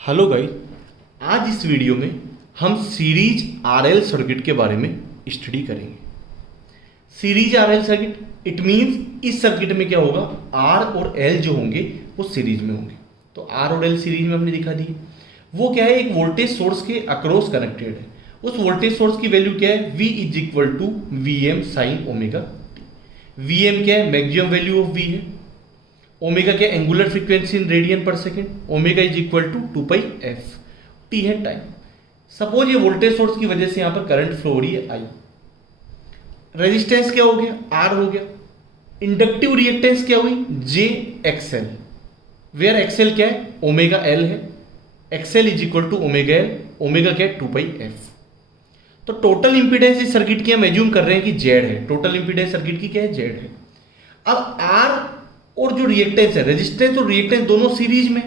Hello guys, आज इस video में हम सीरीज आरएल सर्किट के बारे में स्टडी करेंगे। Series RL circuit it means इस सर्किट में क्या होगा, आर और एल जो होंगे वो सीरीज में होंगे। तो आर और एल सीरीज में हमने दिखा दिए। वो क्या है, एक वोल्टेज सोर्स के अक्रॉस कनेक्टेड है। उस वोल्टेज सोर्स की वैल्यू क्या है, V is equal to V M sine omega T. V M क्या है, मैक्सिमम वैल्यू ऑफ वी है। ओमेगा क्या, angular frequency in radian per second. Omega is equal to 2 pi F. T है time. Suppose ये voltage source की वजह से यहां पर करंट फ्लो हो रही है आई। रेजिस्टेंस क्या हो गया, आर हो गया। इंडक्टिव रिएक्टेंस क्या हुई, जे एक्सएल। वेयर एक्सएल क्या है, ओमेगा एल है। XL is equal to omega L. Omega क्या है, 2 पाई एफ। तो टोटल इंपीडेंस इस सर्किट की हम एज्यूम कर रहे हैं कि जेड है। टोटल इंपीडेंस सर्किट की क्या है, जेड है। अब आर और जो रिएक्टेंस है, रेजिस्टेंस और रिएक्टेंस दोनों सीरीज में,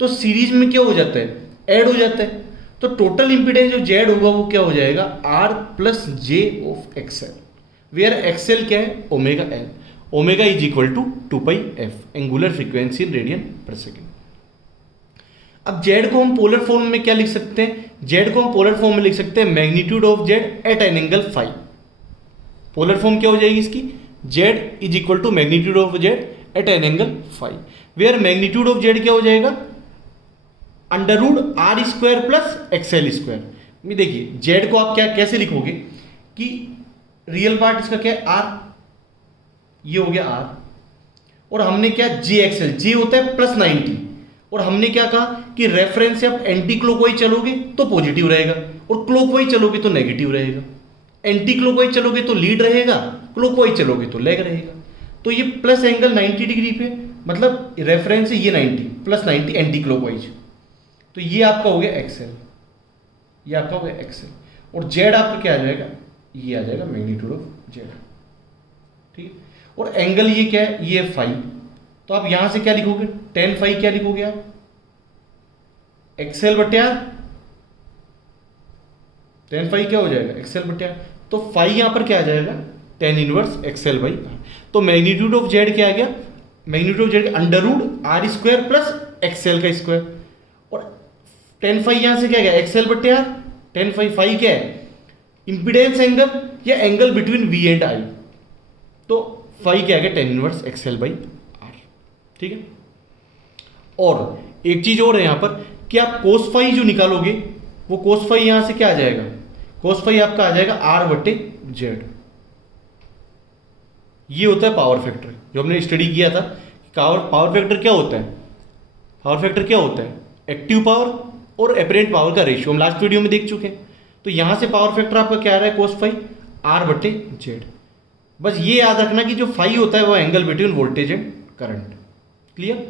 तो सीरीज में क्या हो जाता है, ऐड हो जाता है। तो टोटल इंपीडेंस जो जेड होगा वो क्या हो जाएगा, R plus J of XL. Where XL क्या है, omega L. Omega is equal to 2 pi F, angular frequency in radian per second. अब जेड को हम पोलर फॉर्म में क्या लिख सकते हैं, जेड को हम पोलर फॉर्म में लिख सकते हैं magnitude of Z at an angle phi. Polar form क्या हो जाएगी इसकी, Z is equal to magnitude of Z at an angle phi. Where magnitude of Z क्या हो जाएगा, under root R square plus XL square. देखिए Z को आप क्या कैसे लिखोगे कि रियल पार्ट इसका क्या है, आर, ये हो गया आर, और हमने क्या जे एक्सएल, जे होता है प्लस 90, और हमने क्या कहा कि रेफरेंस से आप एंटी क्लॉकवाइज चलोगे तो पॉजिटिव रहेगा और क्लॉकवाइज चलोगे तो नेगेटिव रहेगा। एंटी क्लॉकवाइज चलोगे तो लीड रहेगा, क्लॉकवाइज चलोगे तो लैग रहेगा। तो ये प्लस एंगल 90 डिग्री पे, मतलब रेफरेंस है ये 90 प्लस 90 एंटी क्लॉकवाइज। तो ये आपका हो गया एक्सएल, ये आपका हो गया एक्सएल। और जेड आपका क्या आ जाएगा, ये आ जाएगा मैग्नीट्यूड ऑफ जेड। ठीक है, और एंगल ये क्या है, ये फाई। तो आप यहां से क्या लिखोगे, टेन फाई क्या लिखोगे आप, एक्सएल बटे आर। टेन फाई क्या हो जाएगा, एक्सएल बटे आर। तो फाई यहां पर क्या आ जाएगा, tan inverse XL by R. तो मैग्नीट्यूड ऑफ जेड क्या आ गया, magnitude of Z under root R square plus XL का स्क्वायर। और टेन फाई यहां से क्या गया, एक्सएल बटे आर। टेन फाई, फाई क्या है, इंपीडेंस एंगल या angle between V and I. तो फाई क्या आ गया, tan inverse XL by R. ठीक है, और एक चीज और है यहां पर कि आप कोस फाई जो निकालोगे, वो कोस फाई यहां से क्या आ जाएगा, कोस फाई आपका आ जाएगा आर बटे जेड। ये होता है पावर फैक्टर, जो हमने स्टडी किया था। पावर फैक्टर क्या होता है, पावर फैक्टर क्या होता है, एक्टिव पावर और एपरेंट पावर का रेशियो, हम लास्ट वीडियो में देख चुके हैं। तो यहां से पावर फैक्टर आपका क्या आ रहा है, कोस फाई आर बटे जेड। बस ये याद रखना कि जो फाई होता है वो angle between voltage and current. Clear.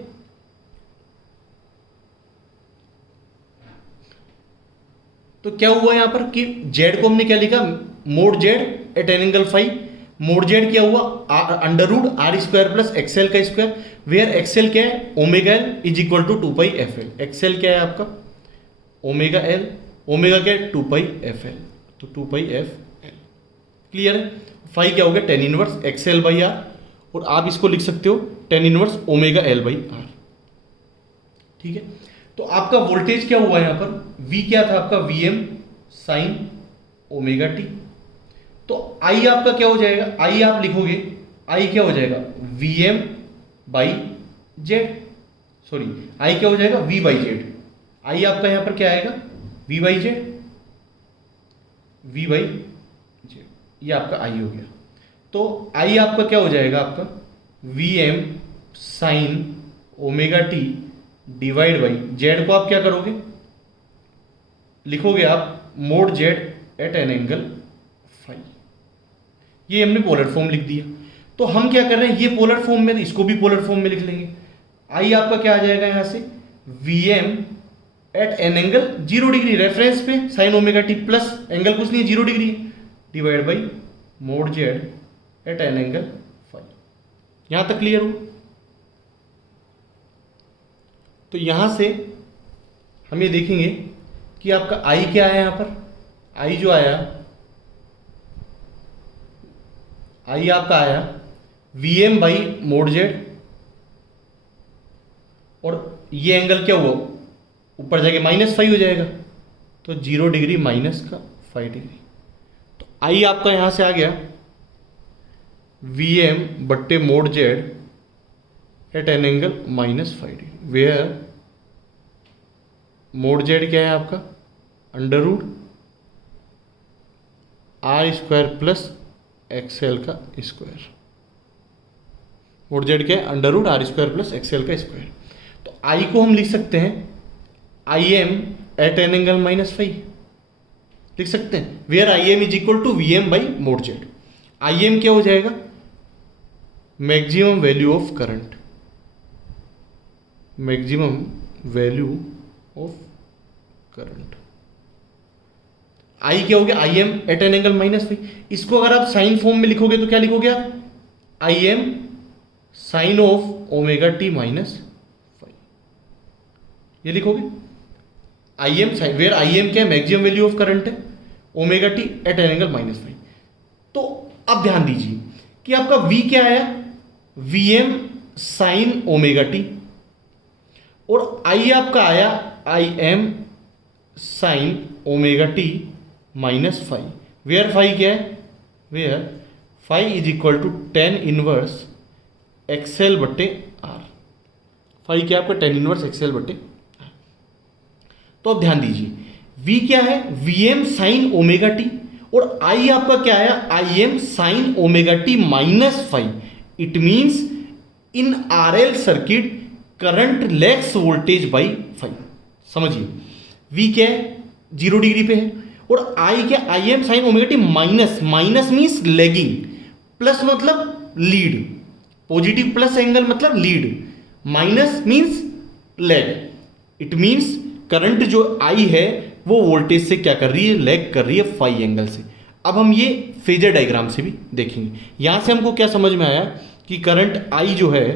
तो क्या हुआ यहां पर कि जेड को हमने क्या लिखा, mod Z at an angle phi. Mod Z क्या हुआ, under root R square plus XL का स्क्वायर। वेयर एक्सएल क्या है, omega L is equal to 2 pi F L. XL क्या है आपका, ओमेगा एल। ओमेगा क्या है, 2 पाई एफ एल। तो 2 पाई एफ एल। क्लियर है। फाई क्या हो गया, tan inverse XL by R, और आप इसको लिख सकते हो tan inverse omega L by R. ठीक है, तो आपका वोल्टेज क्या हुआ यहां पर, वी क्या था आपका, V M sine omega T. तो आई आपका क्या हो जाएगा, आई आप लिखोगे, आई क्या हो जाएगा, V M by Z. Sorry, I क्या हो जाएगा, वी बाई जेड। आई आपका यहां पर क्या आएगा, V by Z, V by Z. ये आपका आई हो गया। तो आई आपका क्या हो जाएगा, आपका V M sine omega T divide by Z को आप क्या करोगे, लिखोगे आप mod Z at an angle phi. ये हमने पोलर फॉर्म लिख दिया। तो हम क्या कर रहे हैं, ये पोलर फॉर्म में, इसको भी पोलर फॉर्म में लिख लेंगे। आई आपका क्या आ जाएगा यहां से, V M at an angle 0 degree, reference पे sine omega T plus angle कुछ नहीं है 0 degree, divide by mod Z at an angle phi. यहां तक क्लियर हो। तो यहां से हम ये देखेंगे कि आपका आई क्या है, यहां पर आई जो आया, आई आपका आया V M by mod Z, और ये एंगल क्या हुआ, ऊपर जाके -5 हो जाएगा, तो 0 डिग्री माइनस का 5 डिग्री। तो आई आपका यहां से आ गया VM बट्टे mod Z at an angle -5 degree, where mod Z क्या है आपका √ R² प्लस XL का स्क्वायर। मोड जेड क्या है √ R² प्लस XL का स्क्वायर। तो आई को हम लिख सकते हैं IM एट एन एंगल -5 लिख सकते हैं, where IM is equal to VM by mod Z. IM क्या हो जाएगा maximum value of current, maximum value of current. I क्या हो गया IM एट एन एंगल -5। इसको अगर आप साइन फॉर्म में लिखोगे तो क्या लिखोगे आप IM sine of omega t -5, ये लिखोगे IM साइन, वेयर IM क्या है मैक्सिमम वैल्यू ऑफ करंट है, omega t at an angle -5। तो अब ध्यान दीजिए कि आपका V क्या आया VM साइन ओमेगा t, और I आपका आया IM sine omega t -5, where phi क्या है, where phi is equal to tan inverse XL बट्टे R। फाई क्या आपका tan इनवर्स XL बट्टे R। तो अब ध्यान दीजिए V क्या है VM साइन ओमेगा t, और I आपका क्या आया IM sine omega t -5। It means in RL circuit current lags voltage by 5। समझिए V क्या है 0 डिग्री पे है, और I क्या IM sine omega t minus means lagging, plus मतलब लीड, पॉजिटिव प्लस एंगल मतलब lead, minus means lag. It means current जो I है वो वोल्टेज से क्या कर रही है लैग कर रही है फाई एंगल से। अब हम ये फेजर डायग्राम से भी देखेंगे। यहां से हमको क्या समझ में आया कि करंट I जो है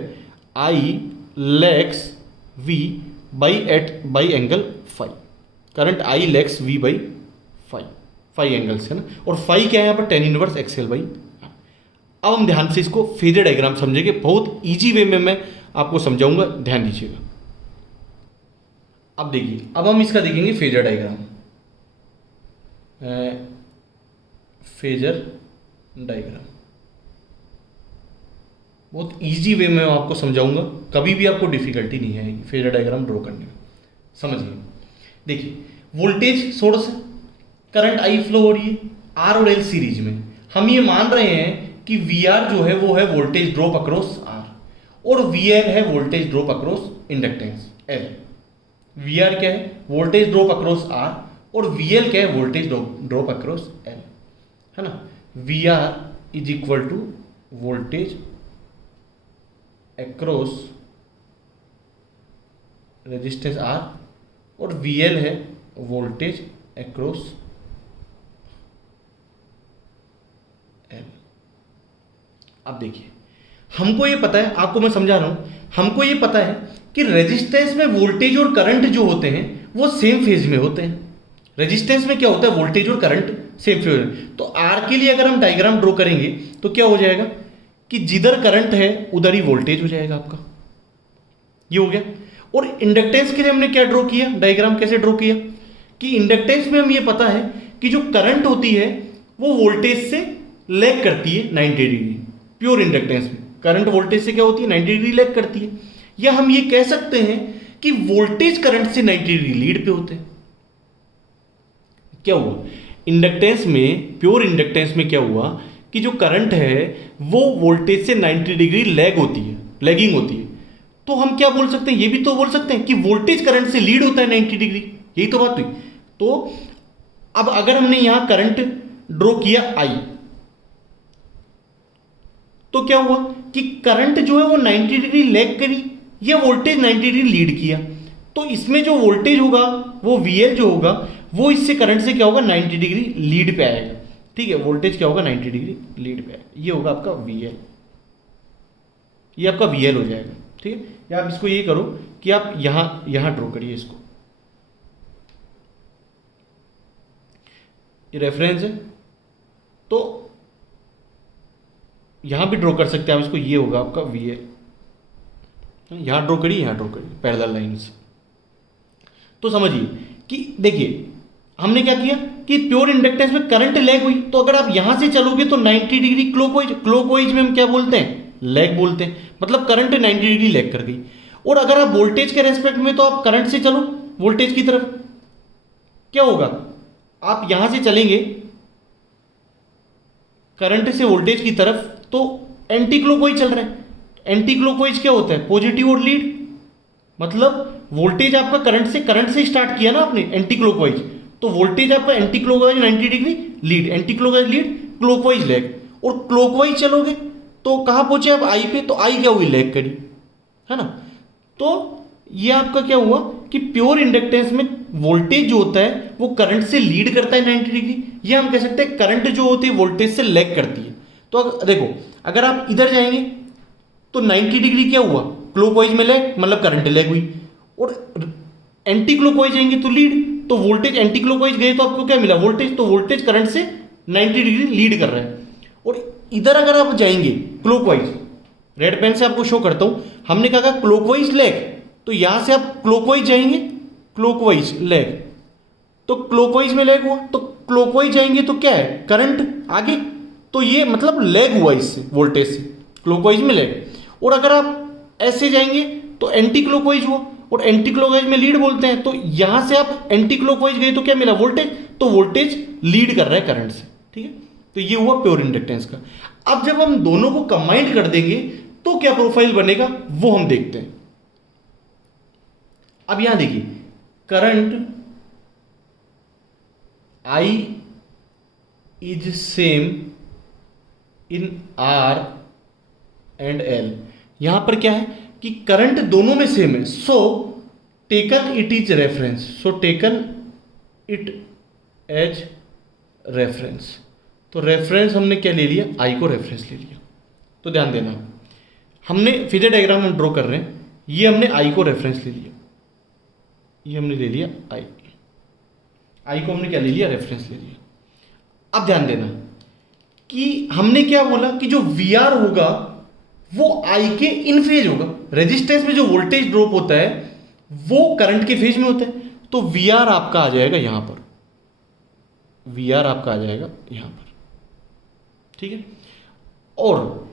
I lags V by angle phi, current I lags V by phi angle से ना, और फाई क्या है यहाँ पर tan इनवर्स XL बाई। अब हम ध्यान से इसको फेजर डायग्राम समझेंगे, बहुत इजी वे में मैं आपको समझाऊंगा, ध्यान दीजिएगा। अब देखिए अब हम इसका देखेंगे फेजर डायग्राम, फेजर डायग्राम बहुत इजी वे में आपको समझाऊंगा, कभी भी आपको डिफिकल्टी नहीं आएगी फेजर डायग्राम ड्रॉ करने में। समझिए देखिए वोल्टेज सोर्स है, करंट I फ्लो हो रही है R और L सीरीज में। हम ये मान रहे हैं कि VR जो है वो है वोल्टेज ड्रॉप अक्रॉस R, और VL है voltage drop across inductance L। VR क्या है वोल्टेज ड्रॉप अक्रॉस R, और VL क्या है वोल्टेज ड्रॉप अक्रॉस L, है ना। VR is equal to voltage across resistance R, और VL है वोल्टेज अक्रॉस L। अब देखिए हमको ये पता है, आपको मैं समझा रहा हूं, हमको ये पता है कि रेजिस्टेंस में वोल्टेज और करंट जो होते हैं वो सेम फेज में होते हैं। रेजिस्टेंस में क्या होता है वोल्टेज और करंट सेम फेज में। तो R के लिए अगर हम डायग्राम ड्रॉ करेंगे तो क्या हो जाएगा कि जिधर करंट है उधर ही वोल्टेज हो जाएगा आपका, ये हो गया। और इंडक्टेंस के लिए हमने क्या ड्रॉ किया, डायग्राम कैसे ड्रॉ किया कि इंडक्टेंस में हम ये पता है कि जो करंट होती है वो वोल्टेज से लैग करती है 90 डिग्री। प्योर इंडक्टेंस में करंट वोल्टेज से क्या होती है 90 डिग्री लैग करती है, या हम ये कह सकते हैं कि वोल्टेज करंट से 90 डिग्री लीड पे होते हैं। क्या हुआ इंडक्टेंस में, प्योर इंडक्टेंस में क्या हुआ कि जो करंट है वो वोल्टेज से 90 डिग्री लैग होती है, लैगिंग होती है। तो हम क्या बोल सकते हैं, ये भी तो बोल सकते हैं कि वोल्टेज करंट से लीड होता है 90 डिग्री, यही तो बात हुई। तो अब अगर हमने यहां करंट ड्रॉ किया I, तो क्या हुआ कि करंट जो है वो 90 डिग्री लैग करी, या वोल्टेज 90 डिग्री लीड किया। तो इसमें जो वोल्टेज होगा वो VL जो होगा वो इससे करंट से क्या होगा 90 डिग्री लीड पे आएगा। ठीक है, वोल्टेज क्या होगा 90 डिग्री लीड पे आएगा, ये होगा आपका VL, ये आपका VL हो जाएगा। ठीक है, या आप इसको ये करो कि आप यहां ड्रॉ करिए इसको, ये रेफरेंस है तो यहां भी ड्रॉ कर सकते हैं आप इसको, ये होगा आपका VL। यहां ड्रॉ करिए, यहां ड्रॉ करिए पैरेलल लाइन से। तो समझिए कि देखिए हमने क्या किया कि प्योर इंडक्टेंस में करंट लैग हुई, तो अगर आप यहां से चलोगे तो 90 डिग्री क्लॉकवाइज में हम क्या बोलते हैं, लैग बोलते हैं, मतलब करंट 90 डिग्री लैग कर गई। और अगर आप वोल्टेज के रेस्पेक्ट में तो आप करंट से चलो वोल्टेज की तरफ, क्या होगा, आप यहां से चलेंगे करंट से वोल्टेज की तरफ तो एंटी क्लॉकवाइज चल रहा है। एंटी क्लॉकवाइज क्या होता है, पॉजिटिव और लीड, मतलब वोल्टेज आपका करंट से स्टार्ट किया ना आपने एंटी क्लॉकवाइज, तो वोल्टेज आपका anti clockwise 90 degree lead, anti clockwise lead, clockwise lag. और क्लॉकवाइज चलोगे तो कहां पहुंचे आप, आई पे, तो आई क्या हुई, लैग करी, है ना। तो ये आपका क्या हुआ कि प्योर इंडक्टेंस में वोल्टेज जो होता है वो करंट से लीड करता है 90 डिग्री, ये हम कह सकते हैं करंट जो होती है वोल्टेज से लैग करती है। तो देखो अगर आप इधर जाएंगे तो 90 डिग्री क्या हुआ, क्लॉकवाइज में लैग, मतलब करंट लैग हुई। और एंटी क्लॉकवाइज जाएंगे तो लीड, तो वोल्टेज एंटी क्लॉकवाइज गए तो आपको क्या मिला, वोल्टेज, तो वोल्टेज करंट से 90 डिग्री लीड कर रहा है। और इधर अगर आप जाएंगे क्लॉकवाइज, रेड पेन से आपको शो करता हूं, हमने कहा क्लॉकवाइज लैग, तो यहां से आप क्लॉकवाइज जाएंगे, क्लॉकवाइज लैग, तो क्लॉकवाइज में लैग हुआ, तो क्लॉकवाइज जाएंगे तो क्या है, करंट आगे, तो ये मतलब लैग हुआ इससे, वोल्टेज से, क्लॉकवाइज में लैग। और अगर आप ऐसे जाएंगे तो एंटी क्लॉकवाइज हुआ, और एंटी क्लॉकवाइज में लीड बोलते हैं, तो यहां से आप एंटी क्लॉकवाइज गए तो क्या मिला, वोल्टेज, तो वोल्टेज लीड कर रहा है करंट से, ठीक है। तो ये हुआ प्योर इंडक्टेंस का। अब जब हम दोनों को कंबाइंड कर देंगे तो क्या प्रोफाइल बनेगा वो हम देखते हैं। अब यहां देखिए current I is same in R and L। यहां पर क्या है कि करंट दोनों में सेम है, so taken it is reference, so taken it as reference. तो रेफरेंस हमने क्या ले लिया, I को रेफरेंस ले लिया। तो ध्यान देना, हमने फिगर डायग्राम हम ड्रॉ कर रहे हैं, ये हमने I को रेफरेंस ले लिया, ये हमने ले लिया I को हमने क्या ले लिया, रेफरेंस ले लिया। अब ध्यान देना कि हमने क्या बोला कि जो VR होगा वो I के इन फेज होगा। रेजिस्टेंस में जो वोल्टेज ड्रॉप होता है वो करंट के फेज में होता है, तो VR आपका आ जाएगा यहां पर, VR आपका आ जाएगा यहां पर, ठीक है। और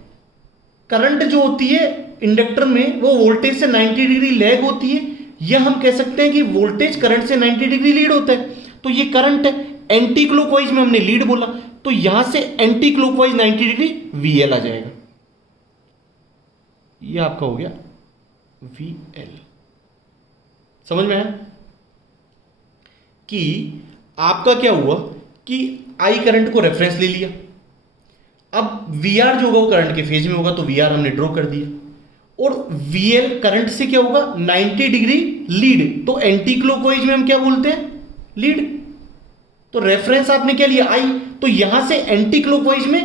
करंट जो होती है इंडक्टर में वो वोल्टेज से 90 डिग्री लैग होती है, या हम कह सकते हैं कि वोल्टेज करंट से 90 डिग्री लीड होता है। तो ये करंट है, एंटी क्लॉकवाइज में हमने लीड बोला, तो यहां से एंटी क्लॉकवाइज 90 डिग्री VL आ जाएगा, ये आपका हो गया VL। समझ में आया कि आपका क्या हुआ कि I करंट को रेफरेंस ले लिया, अब VR जो होगा वो करंट के फेज में होगा, तो VR हमने ड्रॉ कर दिया। और VL करंट से क्या होगा, 90 डिग्री लीड, तो एंटी क्लॉकवाइज में हम क्या बोलते हैं, लीड। तो रेफरेंस आपने क्या लिया, I, तो यहां से एंटी क्लॉकवाइज में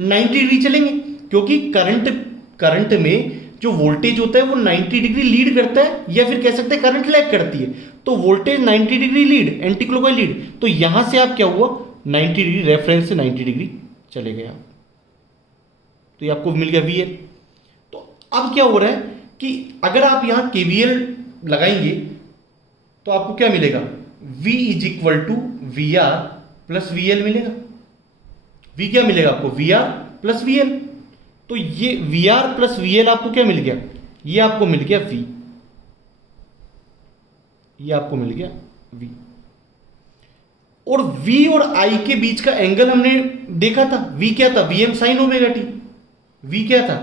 90 डिग्री चलेंगे, क्योंकि करंट में जो वोल्टेज होता है वो 90 डिग्री लीड करता है, या फिर कह सकते हैं करंट लैग करती है, तो voltage 90 degree lead, anti clockwise lead, तो यहां से आप क्या हुआ, 90 डिग्री, रेफरेंस से 90 डिग्री चले गए आप, तो ये आपको मिल गया VL। तो अब क्या हो रहा है कि अगर आप यहां KVL लगाएंगे तो आपको क्या मिलेगा, V is equal to VR plus VL मिलेगा। V क्या मिलेगा आपको, VR प्लस VL, तो ये VR प्लस VL आपको क्या मिल गया, ये आपको मिल गया V, ये आपको मिल गया V। और V और I के बीच का एंगल हमने देखा था, V क्या था, VM sine omega T, V क्या था,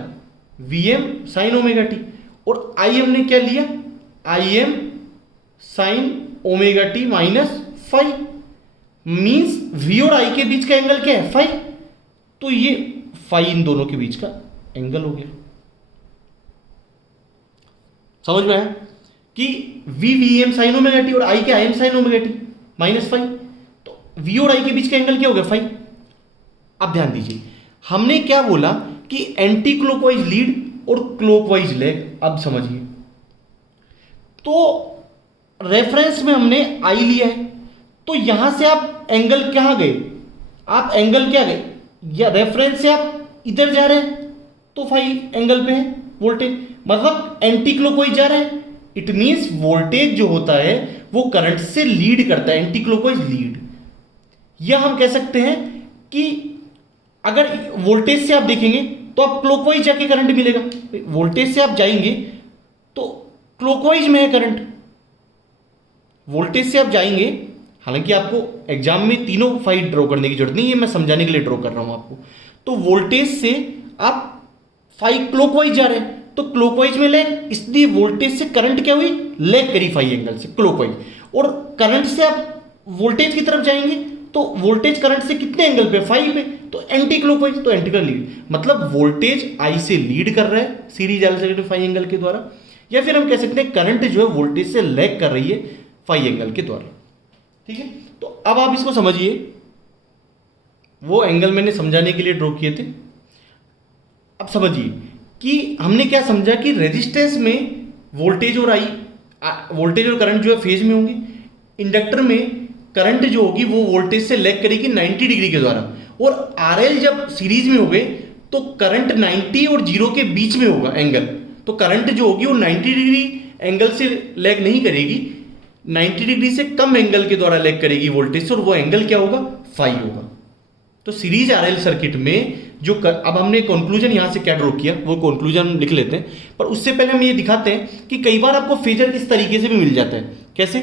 VM साइन ओमेगा टी, और I हमने क्या लिया, IM sine omega T minus five, means V और I के बीच का एंगल क्या है, फाइव, तो ये फाइव इन दोनों के बीच का एंगल हो गया। समझ में आया कि V VM sine omega T और I के IM sine omega T minus five, तो V और I के बीच का एंगल क्या हो गया, फाइव। अब ध्यान दीजिए हमने क्या बोला कि एंटी क्लॉकवाइज लीड और क्लॉकवाइज लैग। अब समझिए, तो रेफरेंस में हमने I लिया है, तो यहां से आप एंगल कहां गए, आप एंगल क्या गए, या रेफरेंस से आप इधर जा रहे हैं तो फाइव एंगल पे है वोल्टेज, मतलब एंटी क्लॉकवाइज जा रहे हैं, इट मींस वोल्टेज जो होता है वो करंट से लीड करता है, एंटी क्लॉकवाइज लीड। या हम कह सकते हैं कि अगर वोल्टेज से आप देखेंगे तो आप क्लॉकवाइज जाके करंट मिलेगा, वोल्टेज से आप जाएंगे तो क्लॉकवाइज में है करंट, वोल्टेज से आप जाएंगे। हालांकि आपको एग्जाम में तीनों फाइल ड्रॉ करने की जरूरत नहीं है, मैं समझाने के लिए ड्रॉ कर रहा हूं आपको। तो वोल्टेज से आप फाइव क्लॉकवाइज जा रहे हैं तो क्लॉकवाइज में लैग, इसलिए वोल्टेज से करंट क्या हुई, लैग करी फाइव एंगल से क्लॉकवाइज। और करंट से आप वोल्टेज की तरफ जाएंगे तो वोल्टेज करंट से कितने एंगल पे, फाइव पे, तो एंटी क्लॉकवाइज, तो एंटी का लीड, मतलब वोल्टेज आई से लीड कर रहा है series RL circuit five angle के द्वारा। या फिर हम कह सकते हैं करंट जो है वोल्टेज से लैग कर रही है फाइव एंगल के द्वारा। ठीक है, तो अब आप इसको समझिए, वो एंगल मैंने समझाने के लिए ड्रॉ किए थे। अब समझिए कि हमने क्या समझा कि रेजिस्टेंस में वोल्टेज और वोल्टेज और करंट जो है फेज में होंगे। इंडक्टर में करंट जो होगी वो वोल्टेज से लैग करेगी 90 डिग्री के द्वारा। और आरएल जब सीरीज में हो गए तो करंट 90 और 0 के बीच में होगा एंगल, तो करंट जो होगी वो 90 डिग्री एंगल से लैग नहीं करेगी, 90 डिग्री से कम एंगल के द्वारा लैग करेगी वोल्टेज से, और वो एंगल क्या होगा, फाई होगा। तो सीरीज आरएल सर्किट में जो अब हमने कंक्लूजन यहां से क्या ड्रॉ किया वो कंक्लूजन लिख लेते हैं, पर उससे पहले हम ये दिखाते हैं कि कई बार आपको फेजर इस तरीके से भी मिल जाता है। कैसे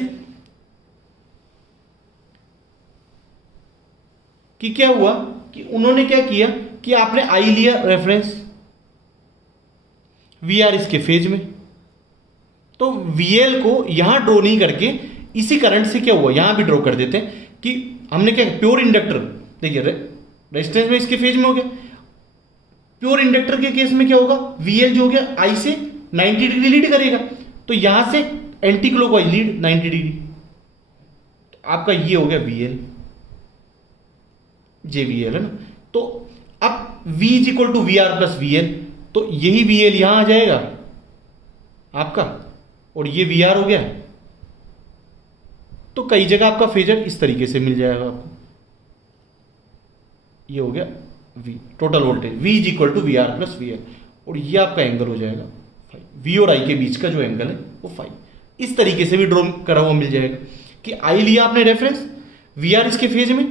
कि क्या हुआ कि उन्होंने क्या किया कि आपने आई लिया रेफरेंस, वी आर इसके फेज में, तो वीएल को यहां ड्रॉ नहीं करके इसी करंट से क्या हुआ यहां भी ड्रॉ कर देते हैं कि हमने क्या, प्योर इंडक्टर, देखिए रेजिस्टेंस में इसके फेज में हो गया। प्योर इंडक्टर के केस में क्या होगा, वीएल जो हो गया आई से 90 डिग्री लीड करेगा, तो यहां से एंटी क्लॉकवाइज लीड 90 डिग्री, तो आपका ये हो गया वीएल, जेवीएल है ना। तो अब V is equal to V R plus VL, तो यही वीएल यहां आ जाएगा आपका, और ये वी आर हो गया। तो कई जगह आपका फेजर इस तरीके से मिल जाएगा आपको, ये हो गया V total voltage, V is equal to V R plus V L, और ये आपका एंगल हो जाएगा फाइव, V और I के बीच का जो एंगल है वो फाइव। इस तरीके से भी ड्रॉ करा हुआ मिल जाएगा कि I लिया आपने रेफरेंस, वी आर इसके फेज में,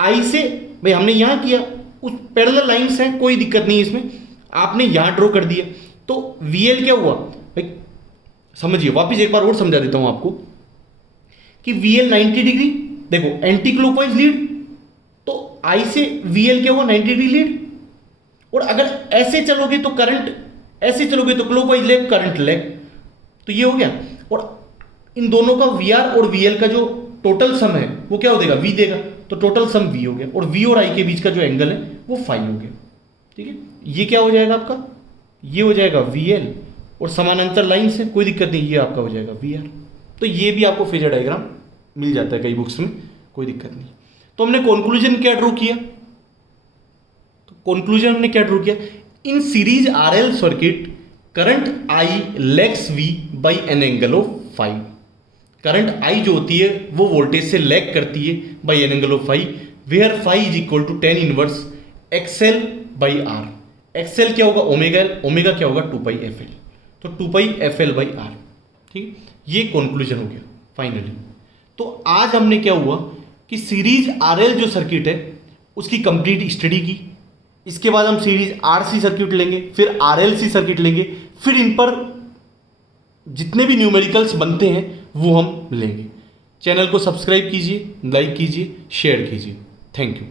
I से भाई हमने यहां किया, उस पैरेलल लाइंस हैं, कोई दिक्कत नहीं इसमें, आपने यहां ड्रॉ कर दिया, तो VL क्या हुआ भाई, समझिए वापिस एक बार और समझा देता हूं आपको कि VL 90 डिग्री, देखो एंटी क्लॉकवाइज लीड, तो I से VL क्या हुआ 90 डिग्री लीड, और अगर ऐसे चलोगे तो करंट, ऐसे चलोगे तो क्लॉकवाइज लेग, करंट लेग, तो ये हो गया। और इन दोनों का VR और VL का जो टोटल सम है वो क्या हो देगा, V देगा, तो टोटल सम V हो गया, और V और I के बीच का जो एंगल है वो फाइव हो गया। ठीक है, ये क्या हो जाएगा आपका, ये हो जाएगा VL, और समानांतर लाइन से कोई दिक्कत नहीं, ये आपका हो जाएगा VR। तो ये भी आपको फेजर डायग्राम मिल जाता है कई बुक्स में, कोई दिक्कत नहीं। तो हमने कंक्लूजन क्या ड्रॉ किया, तो कंक्लूजन हमने क्या ड्रॉ किया, in series RL circuit current I lags V by an angle of five. Current I जो होती है वो वोल्टेज से लैग करती है by an angle of five, where five is equal to tan inverse XL by R। XL क्या होगा omega L, omega क्या होगा 2 पाई FL, तो 2 पाई FL बाई R। ठीक, ये कंक्लूजन हो गया फाइनली। तो आज हमने क्या हुआ कि सीरीज आरएल जो सर्किट है उसकी कंप्लीट स्टडी की, इसके बाद हम सीरीज आरसी सर्किट लेंगे, फिर आरएलसी सर्किट लेंगे, फिर इन पर जितने भी न्यूमेरिकल्स बनते हैं वो हम लेंगे। चैनल को सब्सक्राइब कीजिए, लाइक कीजिए, शेयर कीजिए। Thank you.